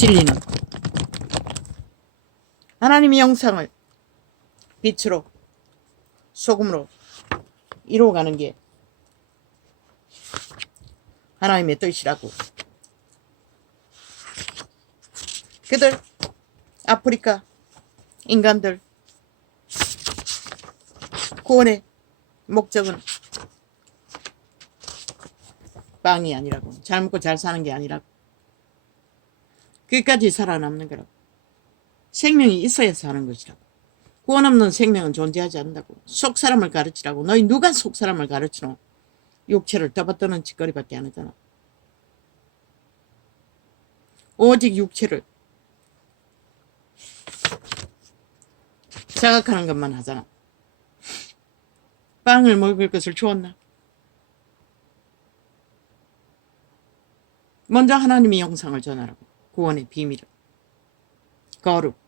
진리는 하나님의 영상을 빛으로 소금으로 이루어가는 게 하나님의 뜻이라고. 그들 아프리카 인간들 구원의 목적은 빵이 아니라고, 잘 먹고 잘 사는 게 아니라고, 끝까지 살아남는 거라고, 생명이 있어야 사는 것이라고, 구원 없는 생명은 존재하지 않는다고, 속 사람을 가르치라고. 너희 누가 속 사람을 가르치노? 육체를 떠받드는 짓거리밖에 안 하잖아. 오직 육체를 자각하는 것만 하잖아. 빵을 먹을 것을 주었나? 먼저 하나님의 영상을 전하라고. 구원의 비밀을, 거룩,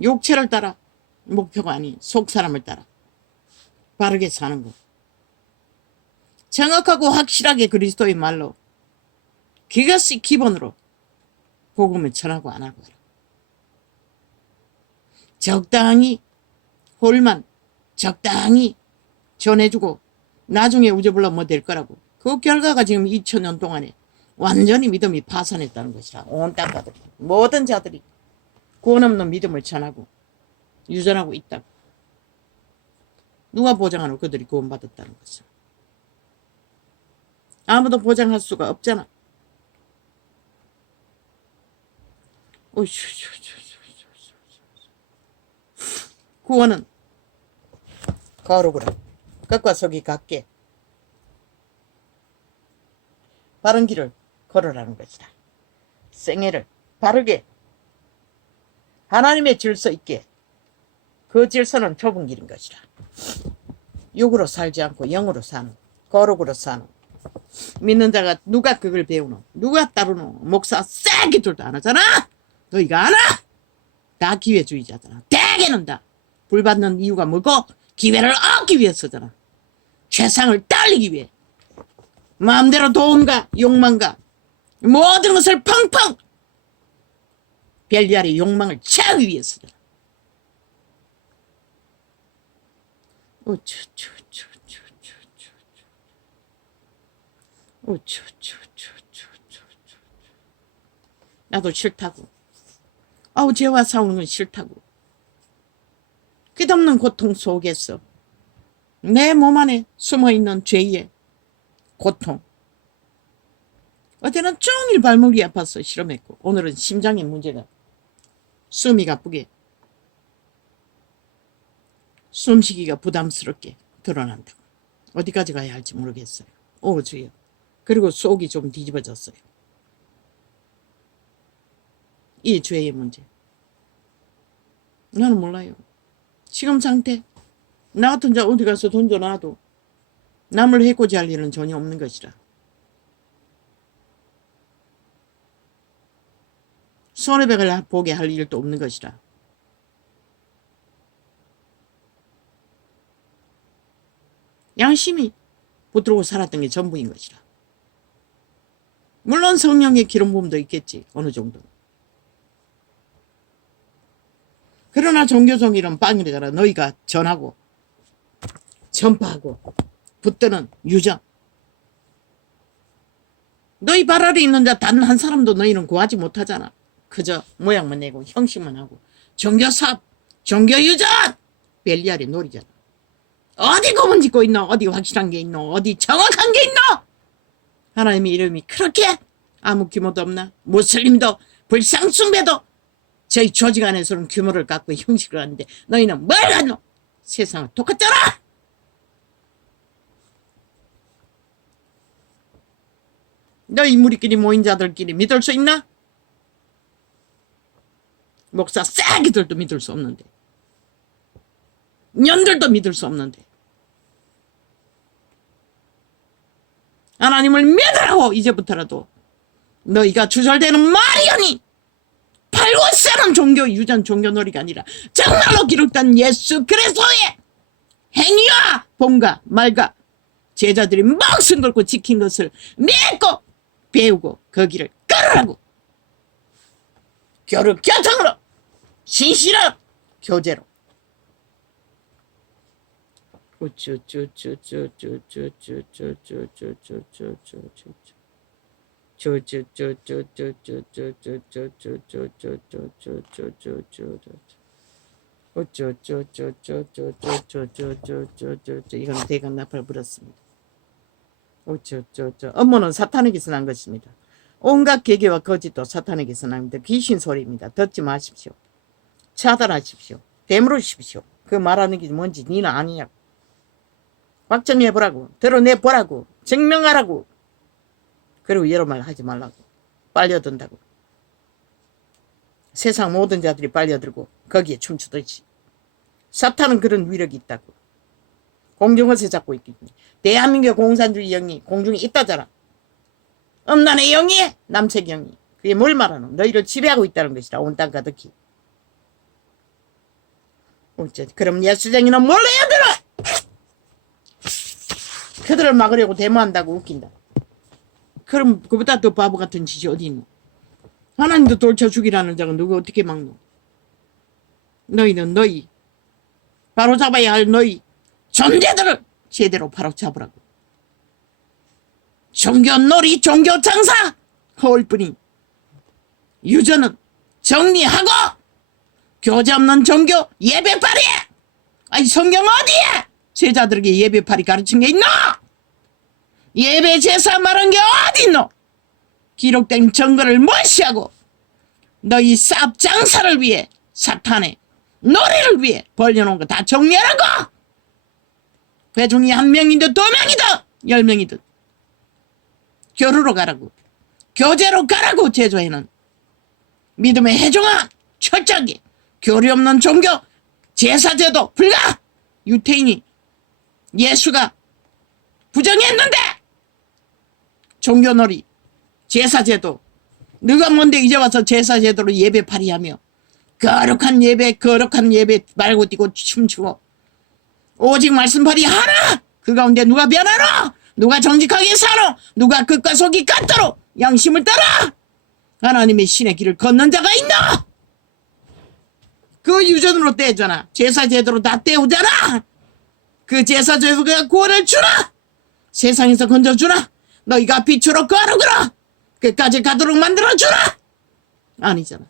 육체를 따라, 목표가 아닌 속 사람을 따라 바르게 사는 것, 정확하고 확실하게 그리스도의 말로, 그것이 기본으로 복음을 전하고 안 하고 해라. 적당히 홀만 적당히 전해주고 나중에 우주불러 뭐 될 거라고. 그 결과가 지금 2000년 동안에 완전히 믿음이 파산했다는 것이라. 온 땅가들이, 모든 자들이 구원 없는 믿음을 전하고 유전하고 있다고. 누가 보장하노? 그들이 구원받았다는 것을. 아무도 보장할 수가 없잖아. 구원은 거룩으로 끝과 속이 같게 바른 길을 걸으라는 것이다. 생애를 바르게 하나님의 질서 있게, 그 질서는 좁은 길인 것이다. 육으로 살지 않고 영으로 사는, 거룩으로 사는 믿는 자가 누가 그걸 배우노? 누가 따르노? 목사 쎄기들도 안 하잖아. 너희가 아나? 다 기회주의자잖아. 대개는 다 불받는 이유가 뭐고? 기회를 얻기 위해서잖아. 최상을 딸리기 위해. 마음대로 돈과 욕망과 모든 것을 펑펑 별리알의 욕망을 채우기 위해서잖아. 나도 싫다고. 아우, 죄와 싸우는 건 싫다고. 끝없는 고통 속에서 내 몸 안에 숨어있는 죄의 고통. 어제는 종일 발목이 아파서 실험했고, 오늘은 심장의 문제가, 숨이 가쁘게, 숨쉬기가 부담스럽게 드러난다고. 어디까지 가야 할지 모르겠어요. 오 주여. 그리고 속이 좀 뒤집어졌어요. 이 죄의 문제. 나는 몰라요. 지금 상태, 나 같은 자 어디 가서 던져놔도 남을 해코지할 일은 전혀 없는 것이라. 손해배를 보게 할 일도 없는 것이라. 양심이 붙들고 살았던 게 전부인 것이라. 물론 성령의 기름 부음도 있겠지, 어느 정도. 그러나 종교적이란 빵이라잖아. 너희가 전하고 전파하고 붙드는 유전. 너희 발 아래 있는 자 단 한 사람도 너희는 구하지 못하잖아. 그저 모양만 내고 형식만 하고 종교사업, 종교유전 별리알이 놀이잖아. 어디 구분 짓고 있노? 어디 확실한 게 있노? 어디 정확한 게 있노? 하나님의 이름이 그렇게 아무 규모도 없나? 무슬림도 불상숭배도 저희 조직 안에서는 규모를 갖고 형식을 하는데 너희는 뭘 하노? 세상은 똑같잖아. 너희 무리끼리 모인 자들끼리 믿을 수 있나? 목사 쎄기들도 믿을 수 없는데, 년들도 믿을 수 없는데, 하나님을 믿으라고. 이제부터라도 너희가 주절되는 말이오니 팔고세는 종교 유전 종교놀이가 아니라 정말로 기록된 예수 그리스도의 행위와 본과 말과 제자들이 목숨 걸고 지킨 것을 믿고 배우고 그 길을 걸으라고. 교류 교통으로 신실한 교제로 이건 대강 나팔 불었습니다. 업무는 사탄에게서 난 것입니다. 온갖 계계와 거짓도 사탄에게서 납니다. 귀신 소리입니다. 듣지 마십시오. 차단하십시오. 되물으십시오. 그 말하는 게 뭔지 니는 아니냐고. 확정해보라고. 드러내보라고. 증명하라고. 그리고 여러 말 하지 말라고. 빨려든다고. 세상 모든 자들이 빨려들고 거기에 춤추듯이. 사탄은 그런 위력이 있다고. 공중에서 잡고 있기 때문에. 대한민국 공산주의 영이 공중에 있다잖아. 음란의 영이 남색 영이. 그게 뭘 말하노? 너희를 지배하고 있다는 것이라. 온 땅 가득히. 그럼 예수쟁이는 몰라야 되나? 그들을 막으려고 데모한다고 웃긴다. 그럼 그보다 더 바보 같은 짓이 어디 있노? 하나님도 돌쳐 죽이라는 자가 누구 어떻게 막노? 너희는 너희 바로잡아야 할 너희 존재들을 제대로 바로잡으라고. 종교놀이 종교장사 허울 뿐이 유저는 정리하고 교제 없는 종교 예배파리. 아니 성경 어디에 제자들에게 예배파리 가르친 게 있노? 예배 제사 말한 게 어디 있노? 기록된 증거를 무시하고 너희 쌉장사를 위해 사탄의 노래를 위해 벌려놓은 거 다 정리하라고. 그 중에 한 명이든 두 명이든 10명이든 교류로 가라고. 교제로 가라고. 제조에는 믿음의 해종아 철저하게 교류 없는 종교 제사제도 불가. 유태인이 예수가 부정했는데 종교놀이 제사제도 너가 뭔데 이제 와서 제사제도로 예배파리하며 거룩한 예배 말고 뛰고 춤추고 오직 말씀파리 하나. 그 가운데 누가 변하노? 누가 정직하게 사노? 누가 끝과 속이 같도록 양심을 따라 하나님의 신의 길을 걷는 자가 있나? 그 유전으로 떼잖아. 제사제도로 다 떼우잖아. 그 제사제도가 구원을 주나? 세상에서 건져주나? 너희가 빛으로 거룩으로 끝까지 가도록 만들어주나? 아니잖아.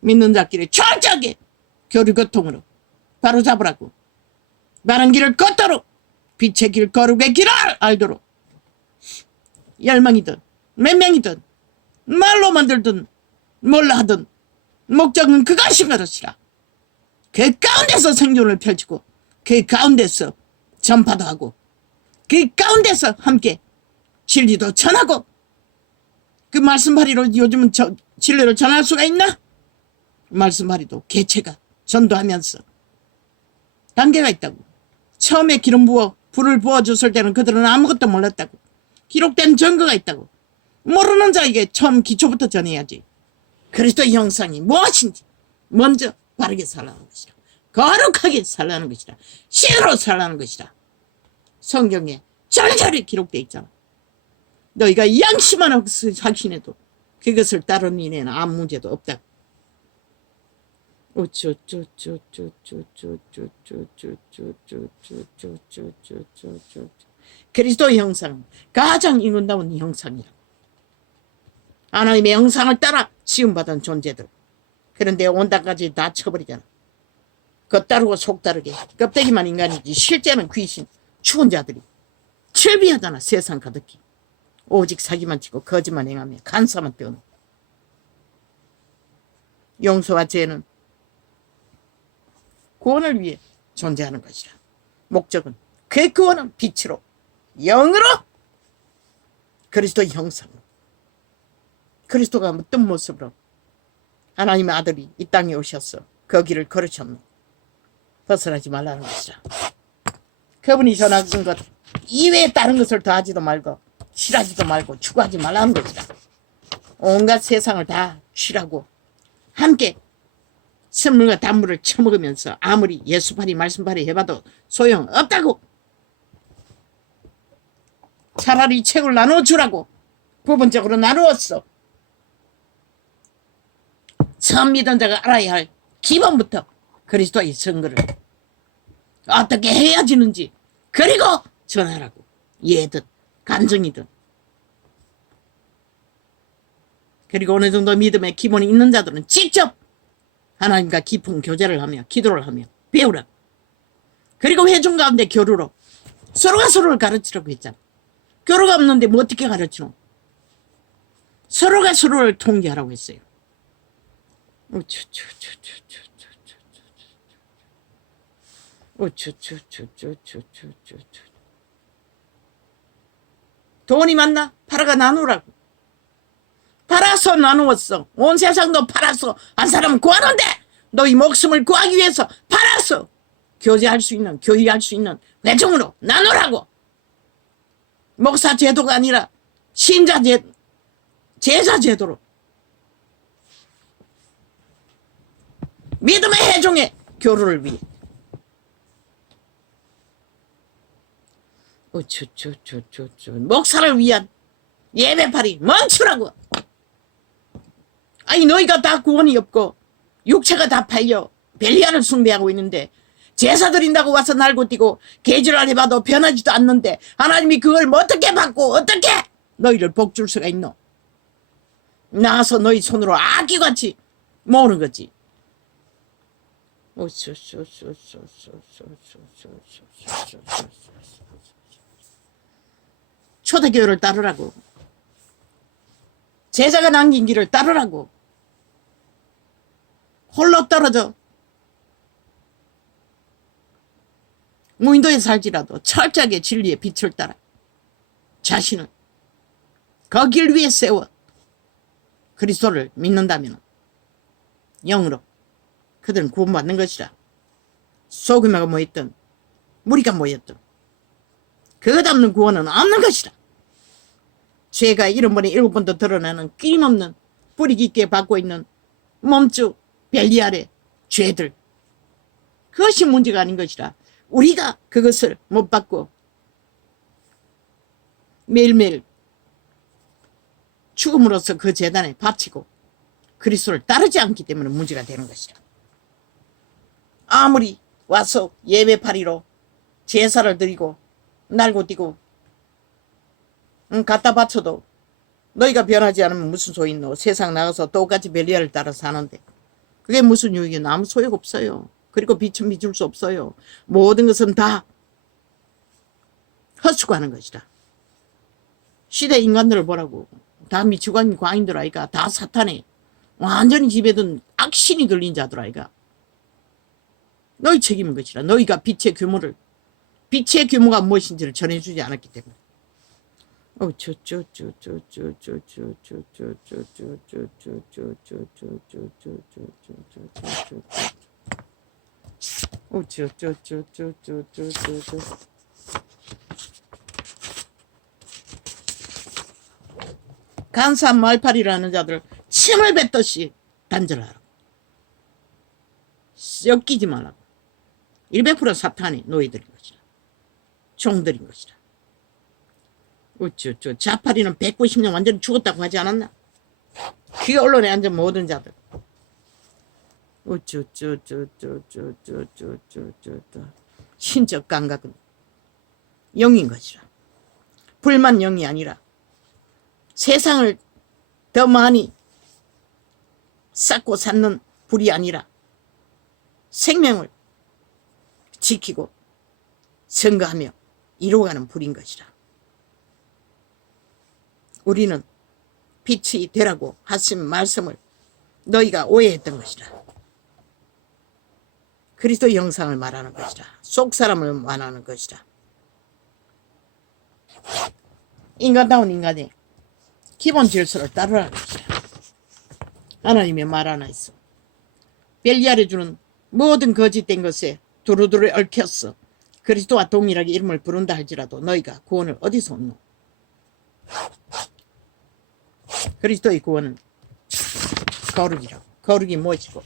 믿는 자끼리 철저하게 교류교통으로 바로 잡으라고. 바른 길을 걷도록 빛의 길 거룩의 길을 알도록 10명이든 몇 명이든 말로 만들든 뭘로 하든 목적은 그것인 것이라. 그 가운데서 생존을 펼치고 그 가운데서 전파도 하고 그 가운데서 함께 진리도 전하고. 그 말씀파리로 요즘은 진리를 전할 수가 있나? 말씀파리도 개체가 전도하면서 단계가 있다고. 처음에 불을 부어줬을 때는 그들은 아무것도 몰랐다고. 기록된 증거가 있다고. 모르는 자에게 처음 기초부터 전해야지. 그리스도의 형상이 무엇인지 먼저 바르게 살라는 것이라. 거룩하게 살라는 것이라. 신으로 살라는 것이라. 성경에 절절히 기록되어 있잖아. 너희가 양심 하나 확신해도 그것을 따르는 이에는 아무 문제도 없다고. 그리스도의 형상 가장 인간다운 형상이라고. 하나님의 형상을 따라 지음받은 존재들. 그런데 온당까지 다 쳐버리잖아. 겉다르고 속다르게 껍데기만 인간이지 실제는 귀신 추운 자들이 철비하잖아. 세상 가득히 오직 사기만 치고 거짓만 행하며 간사만 떠는. 용서와 죄는 구원을 위해 존재하는 것이라. 목적은 그 구원은 빛으로 영으로 그리스도의 형상으로. 그리스도가 어떤 모습으로 하나님의 아들이 이 땅에 오셔서 그 길을 걸으셨노? 벗어나지 말라는 것이라. 그분이 전하신 것 이외에 다른 것을 더하지도 말고 취하지도 말고 추구하지 말라는 것이라. 온갖 세상을 다 취하고 함께 선물과 단물을 처먹으면서 아무리 예수파리 말씀파리 해봐도 소용없다고. 차라리 책을 나눠주라고 부분적으로 나누었어. 처음 믿은 자가 알아야 할 기본부터 그리스도의 선거를 어떻게 헤어지는지 그리고 전하라고. 예든 감정이든. 그리고 어느 정도 믿음의 기본이 있는 자들은 직접 하나님과 깊은 교제를 하며 기도를 하며 배우라. 그리고 회중 가운데 교류로 서로가 서로를 가르치라고 했잖아. 교류가 없는데 뭐 어떻게 가르치노? 서로가 서로를 통제하라고 했어요. 돈이 많나? 팔아가 나누라고. 팔아서 나누었어. 온 세상도 팔아서 한 사람은 구하는데 너희 목숨을 구하기 위해서 팔아서 교제할 수 있는, 교회할 수 있는 회중으로 나누라고. 목사 제도가 아니라 신자 제자 제도로. 믿음의 회중의 교류를 위해. 목사를 위한 예배팔이 멈추라고. 아니 너희가 다 구원이 없고 육체가 다 팔려 벨리알을 숭배하고 있는데 제사 드린다고 와서 날고 뛰고 계절을 해봐도 변하지도 않는데 하나님이 그걸 뭐 어떻게 받고 어떻게 너희를 복줄 수가 있노? 나와서 너희 손으로 아기같이 모으는 거지. 초대교회를 따르라고. 제자가 남긴 길을 따르라고. 홀로 떨어져 무인도에 살지라도 철저하게 진리의 빛을 따라 자신을 그 길 위에 세워 그리스도를 믿는다면 영으로 그들은 구원받는 것이라. 소금이가 모였든 무리가 모였든 그것 없는 구원은 없는 것이라. 죄가 7번에 7번도 드러나는 끊임없는 뿌리 깊게 받고 있는 몸주 벨리알의 죄들, 그것이 문제가 아닌 것이라. 우리가 그것을 못 받고 매일매일 죽음으로써 그 재단에 바치고 그리스도를 따르지 않기 때문에 문제가 되는 것이라. 아무리 와서 예배파리로 제사를 드리고 날고 뛰고 갖다 바쳐도 너희가 변하지 않으면 무슨 소용 있노? 세상 나가서 똑같이 벨리알을 따라 사는데 그게 무슨 유익이노? 아무 소용 없어요. 그리고 빛은 비출 수 없어요. 모든 것은 다 헛수고하는 것이다. 시대 인간들을 보라고. 다 미치광이 광인들 아이가. 다 사탄에 완전히 집에든 악신이 걸린 자들 아이가. 너희 책임인 것이라. 너희가 빛의 규모가 무엇인지를 전해주지 않았기 때문에. 간사한 말팔이라는 자들 침을 뱉듯이 단절하라고. 엮이지 말라고. 100% 사탄이 노예들인 것이라. 종들인 것이라. 자파리는 190년 완전히 죽었다고 하지 않았나? 그 언론에 앉은 모든 자들. 신적 감각은 영인 것이라. 불만 영이 아니라 세상을 더 많이 쌓고 쌓는 불이 아니라 생명을 지키고 선거하며 이루어가는 불인 것이라. 우리는 빛이 되라고 하신 말씀을 너희가 오해했던 것이라. 그리스도 영상을 말하는 것이라. 속사람을 말하는 것이라. 인간다운 인간의 기본 질서를 따르라는 것이라. 하나님의 말 하나 있어. 벨리알이 주는 모든 거짓된 것에 두루두루 얽혔어. 그리스도와 동일하게 이름을 부른다 할지라도 너희가 구원을 어디서 얻노? 그리스도의 구원은 거룩이라고. 거룩이 무엇이고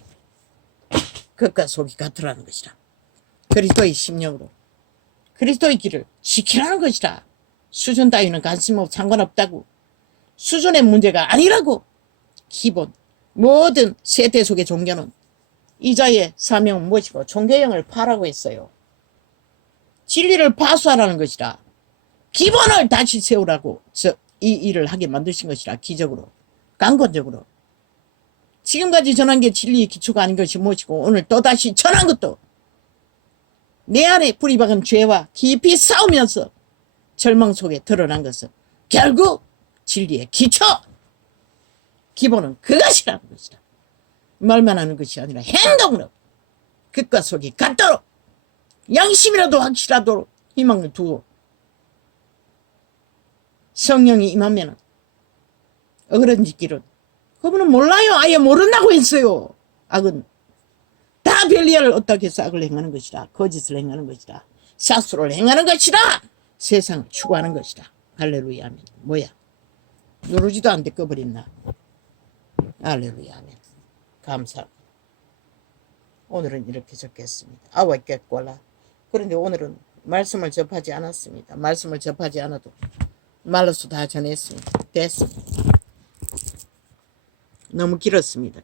겉과 속이 같으라는 것이라. 그리스도의 심령으로 그리스도의 길을 지키라는 것이라. 수준 따위는 관심 없고 상관없다고. 수준의 문제가 아니라고. 기본 모든 세대 속의 종교는 이자의 사명은 무엇이고 종교형을 파라고 했어요. 진리를 파수하라는 것이라. 기본을 다시 세우라고 이 일을 하게 만드신 것이라. 기적으로 강권적으로. 지금까지 전한 게 진리의 기초가 아닌 것이 무엇이고 오늘 또다시 전한 것도 내 안에 뿌리 박은 죄와 깊이 싸우면서 절망 속에 드러난 것은 결국 진리의 기초 기본은 그것이라는 것이다. 말만 하는 것이 아니라 행동으로 끝과 속이 같도록 양심이라도 확실하도록 희망을 두고 성령이 임하면 어그러진 길은 그분은 몰라요. 아예 모른다고 했어요. 악은 다 별리아를 어떻게 해서 악을 행하는 것이다. 거짓을 행하는 것이다. 사수를 행하는 것이다. 세상을 추구하는 것이다. 할렐루야 아멘. 뭐야 누르지도 않는데 꺼버렸나. 할렐루야 아멘. 감사합니다. 오늘은 이렇게 적겠습니다. 아와 깼꼴라. 그런데 오늘은 말씀을 접하지 않았습니다. 말씀을 접하지 않아도 말로서 다 전했습니다. 됐습니다. 너무 길었습니다.